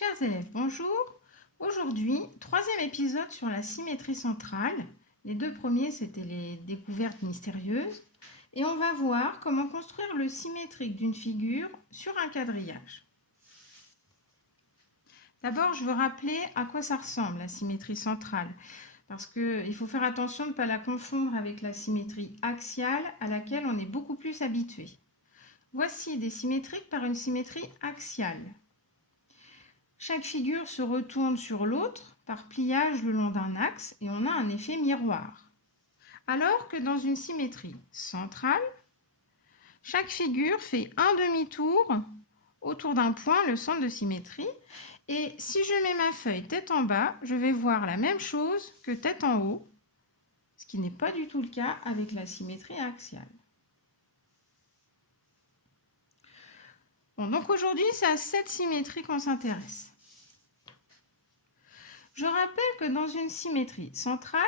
Chers élèves, bonjour. Aujourd'hui, troisième épisode sur la symétrie centrale. Les deux premiers, c'était les découvertes mystérieuses. Et on va voir comment construire le symétrique d'une figure sur un quadrillage. D'abord, je veux rappeler à quoi ça ressemble, la symétrie centrale. Parce qu'il faut faire attention de ne pas la confondre avec la symétrie axiale à laquelle on est beaucoup plus habitué. Voici des symétriques par une symétrie axiale. Chaque figure se retourne sur l'autre par pliage le long d'un axe et on a un effet miroir. Alors que dans une symétrie centrale, chaque figure fait un demi-tour autour d'un point, le centre de symétrie. Et si je mets ma feuille tête en bas, je vais voir la même chose que tête en haut, ce qui n'est pas du tout le cas avec la symétrie axiale. Bon, donc aujourd'hui, c'est à cette symétrie qu'on s'intéresse. Je rappelle que dans une symétrie centrale,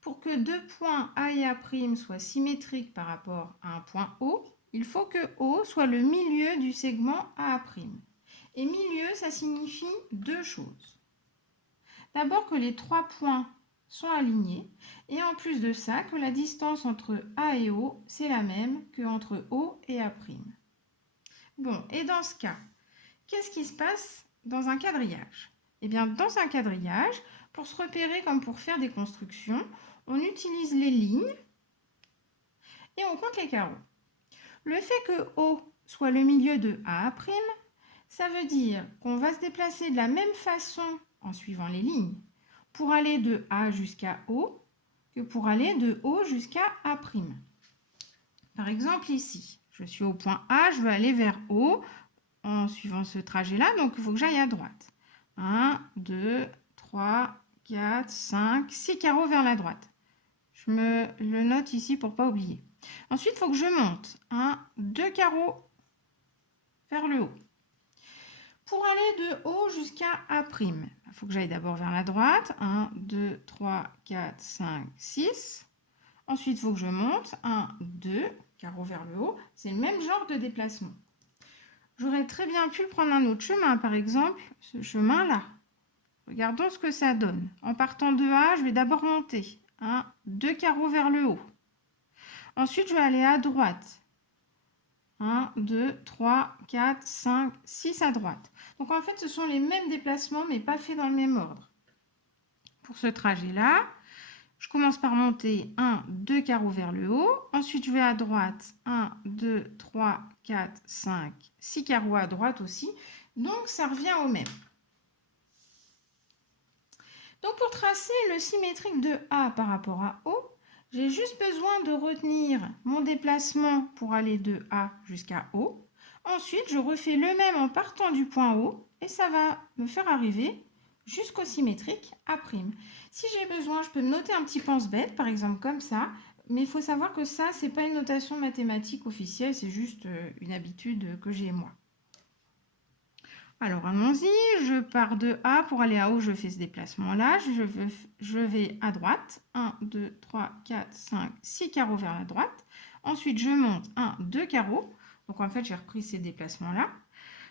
pour que deux points A et A' soient symétriques par rapport à un point O, il faut que O soit le milieu du segment AA'. Et milieu, ça signifie deux choses. D'abord que les trois points sont alignés, et en plus de ça, que la distance entre A et O, c'est la même qu'entre O et A'. Bon, et dans ce cas, qu'est-ce qui se passe dans un quadrillage ? Eh bien, dans un quadrillage, pour se repérer comme pour faire des constructions, on utilise les lignes et on compte les carreaux. Le fait que O soit le milieu de AA', ça veut dire qu'on va se déplacer de la même façon en suivant les lignes pour aller de A jusqu'à O que pour aller de O jusqu'à A'. Par exemple, ici, je suis au point A, je veux aller vers O en suivant ce trajet-là, donc il faut que j'aille à droite. 1, 2, 3, 4, 5, 6 carreaux vers la droite. Je me le note ici pour ne pas oublier. Ensuite, il faut que je monte 2 carreaux vers le haut. Pour aller de haut jusqu'à A', il faut que j'aille d'abord vers la droite. 1, 2, 3, 4, 5, 6. Ensuite, il faut que je monte 2 carreaux vers le haut. C'est le même genre de déplacement. J'aurais très bien pu prendre un autre chemin, par exemple ce chemin-là. Regardons ce que ça donne. En partant de A, je vais d'abord monter 2 carreaux vers le haut. Ensuite, je vais aller à droite. 1, 2, 3, 4, 5, 6 à droite. Donc en fait, ce sont les mêmes déplacements, mais pas faits dans le même ordre. Pour ce trajet-là, je commence par monter 2 carreaux vers le haut. Ensuite, je vais à droite. 1, 2, 3, 4, 5, 6 carreaux à droite aussi. Donc, ça revient au même. Donc, pour tracer le symétrique de A par rapport à O, j'ai juste besoin de retenir mon déplacement pour aller de A jusqu'à O. Ensuite, je refais le même en partant du point O et ça va me faire arriver jusqu'au symétrique A'. Si j'ai besoin, je peux noter un petit pense-bête, par exemple comme ça, mais il faut savoir que ça, ce n'est pas une notation mathématique officielle, c'est juste une habitude que j'ai moi. Alors allons-y, je pars de A pour aller à O, je fais ce déplacement-là, je vais à droite, 1, 2, 3, 4, 5, 6 carreaux vers la droite. Ensuite, je monte 2 carreaux, donc en fait j'ai repris ces déplacements-là.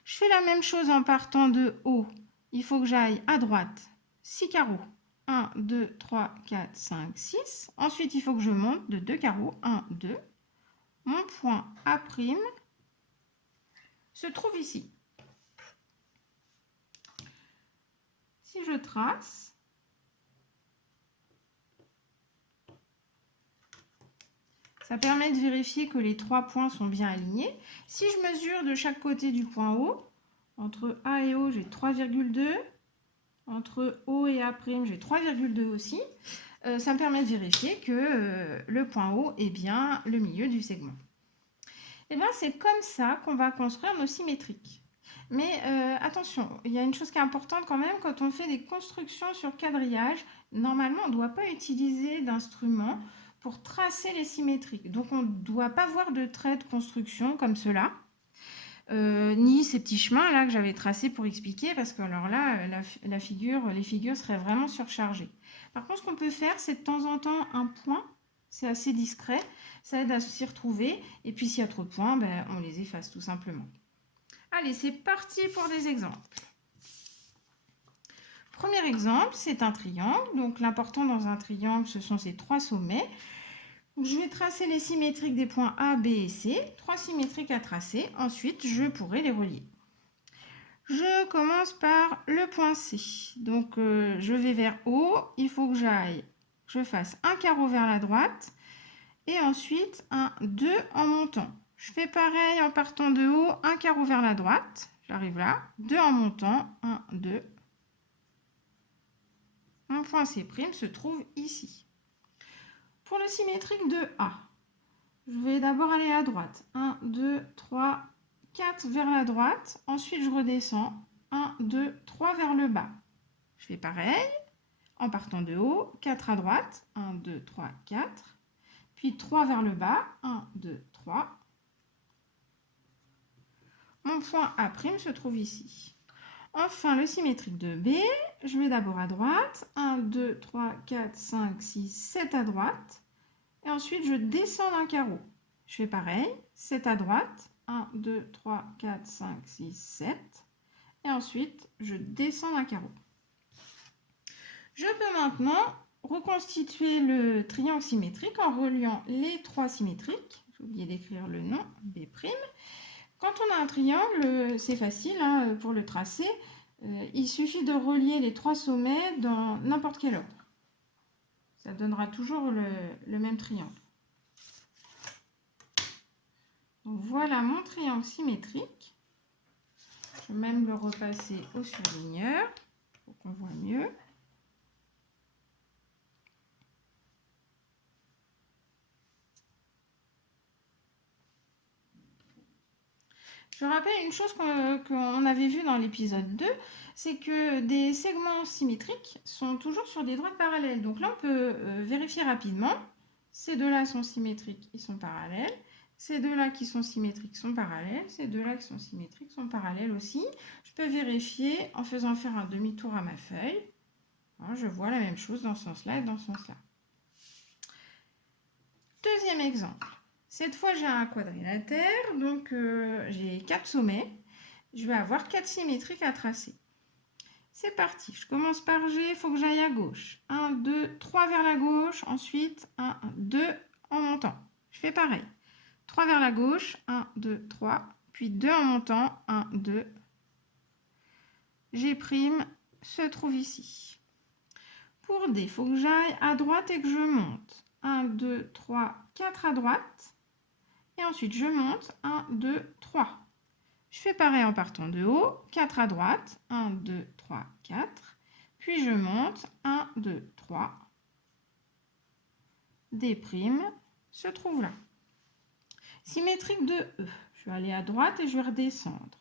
Je fais la même chose en partant de O, il faut que j'aille à droite, 6 carreaux, 1, 2, 3, 4, 5, 6. Ensuite, il faut que je monte de 2 carreaux, 1, 2. Mon point A' se trouve ici. Si je trace, ça permet de vérifier que les trois points sont bien alignés. Si je mesure de chaque côté du point O, entre A et O, j'ai 3,2. Entre O et A', j'ai 3,2 aussi. Ça me permet de vérifier que le point O est bien le milieu du segment. Et bien, c'est comme ça qu'on va construire nos symétriques. Mais attention, il y a une chose qui est importante quand même, quand on fait des constructions sur quadrillage, normalement, on ne doit pas utiliser d'instrument pour tracer les symétriques. Donc, on ne doit pas voir de traits de construction comme cela, ni ces petits chemins-là que j'avais tracés pour expliquer, parce que alors là, les figures seraient vraiment surchargées. Par contre, ce qu'on peut faire, c'est de temps en temps un point, c'est assez discret, ça aide à s'y retrouver, et puis s'il y a trop de points, on les efface tout simplement. Allez, c'est parti pour des exemples. Premier exemple, c'est un triangle. Donc l'important dans un triangle, ce sont ces 3 sommets. Donc, je vais tracer les symétriques des points A, B et C. 3 symétriques à tracer. Ensuite, je pourrai les relier. Je commence par le point C. Donc je vais vers haut. Il faut que je fasse un carreau vers la droite. Et ensuite un 2 en montant. Je fais pareil en partant de haut, un carreau vers la droite. J'arrive là, 2 en montant, 1, 2. Mon point C' se trouve ici. Pour le symétrique de A, je vais d'abord aller à droite. 1, 2, 3, 4 vers la droite. Ensuite, je redescends. 1, 2, 3 vers le bas. Je fais pareil en partant de haut. 4 à droite. 1, 2, 3, 4. Puis 3 vers le bas. 1, 2, 3. Mon point A' se trouve ici. Enfin, le symétrique de B, je vais d'abord à droite. 1, 2, 3, 4, 5, 6, 7 à droite. Et ensuite, je descends d'un carreau. Je fais pareil. 7 à droite. 1, 2, 3, 4, 5, 6, 7. Et ensuite, je descends d'un carreau. Je peux maintenant reconstituer le triangle symétrique en reliant les 3 symétriques. J'ai oublié d'écrire le nom, B'. Quand on a un triangle, c'est facile hein, pour le tracer. Il suffit de relier les 3 sommets dans n'importe quel ordre. Ça donnera toujours le même triangle. Donc voilà mon triangle symétrique. Je vais même le repasser au surligneur pour qu'on voit mieux. Je rappelle une chose qu'on avait vue dans l'épisode 2, c'est que des segments symétriques sont toujours sur des droites parallèles. Donc là, on peut vérifier rapidement. Ces deux-là sont symétriques, ils sont parallèles. Ces deux-là qui sont symétriques sont parallèles. Ces deux-là qui sont symétriques sont parallèles aussi. Je peux vérifier en faisant faire un demi-tour à ma feuille. Alors, je vois la même chose dans ce sens-là et dans ce sens-là. Deuxième exemple. Cette fois, j'ai un quadrilatère, donc j'ai 4 sommets. Je vais avoir 4 symétriques à tracer. C'est parti. Je commence par G, il faut que j'aille à gauche. 1, 2, 3 vers la gauche. Ensuite, 1, 2 en montant. Je fais pareil. 3 vers la gauche. 1, 2, 3. Puis 2 en montant. 1, 2. G' se trouve ici. Pour D, il faut que j'aille à droite et que je monte. 1, 2, 3, 4 à droite. Et ensuite, je monte. 1, 2, 3. Je fais pareil en partant de haut. 4 à droite. 1, 2, 3, 4. Puis je monte. 1, 2, 3. D' se trouve là. Symétrique de E. Je vais aller à droite et je vais redescendre.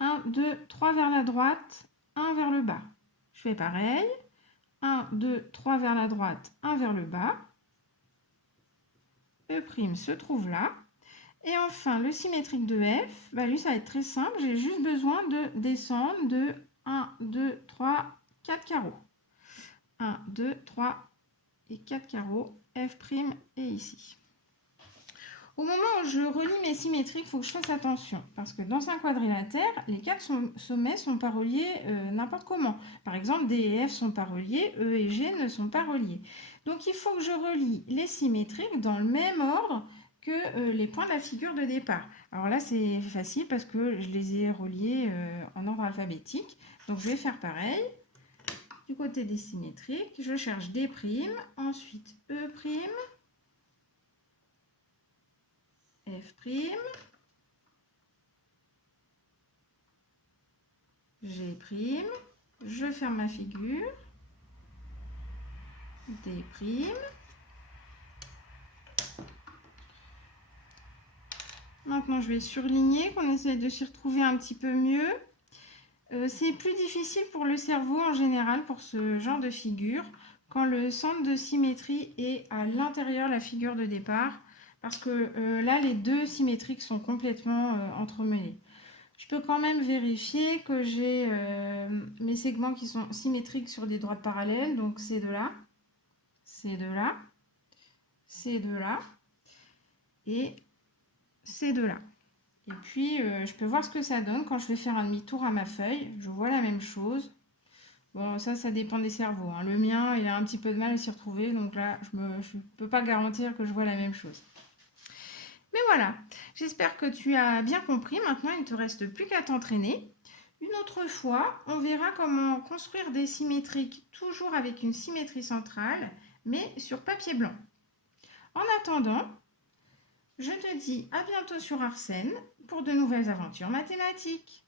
1, 2, 3 vers la droite. 1 vers le bas. Je fais pareil. 1, 2, 3 vers la droite. 1 vers le bas. E' se trouve là. Et enfin, le symétrique de F, lui, ça va être très simple. J'ai juste besoin de descendre de 1, 2, 3, 4 carreaux. 1, 2, 3 et 4 carreaux. F' est ici. Au moment où je relie mes symétriques, il faut que je fasse attention. Parce que dans un quadrilatère, les 4 sommets ne sont pas reliés n'importe comment. Par exemple, D et F ne sont pas reliés, E et G ne sont pas reliés. Donc, il faut que je relie les symétriques dans le même ordre que les points de la figure de départ. Alors là, c'est facile parce que je les ai reliés en ordre alphabétique. Donc, je vais faire pareil. Du côté des symétriques, je cherche D', ensuite E', F', G', je ferme ma figure, D'. Maintenant, je vais surligner, qu'on essaye de s'y retrouver un petit peu mieux. C'est plus difficile pour le cerveau en général, pour ce genre de figure, quand le centre de symétrie est à l'intérieur de la figure de départ, parce que là, les deux symétriques sont complètement entremêlés. Je peux quand même vérifier que j'ai mes segments qui sont symétriques sur des droites parallèles, donc ces deux-là, ces deux-là, ces deux-là, et ces deux-là. Et puis, je peux voir ce que ça donne quand je vais faire un demi-tour à ma feuille. Je vois la même chose. Bon, ça dépend des cerveaux, hein. Le mien, il a un petit peu de mal à s'y retrouver, donc là, je ne peux pas garantir que je vois la même chose. Mais voilà, j'espère que tu as bien compris. Maintenant, il ne te reste plus qu'à t'entraîner. Une autre fois, on verra comment construire des symétriques, toujours avec une symétrie centrale, mais sur papier blanc. En attendant, je te dis à bientôt sur Arsène pour de nouvelles aventures mathématiques.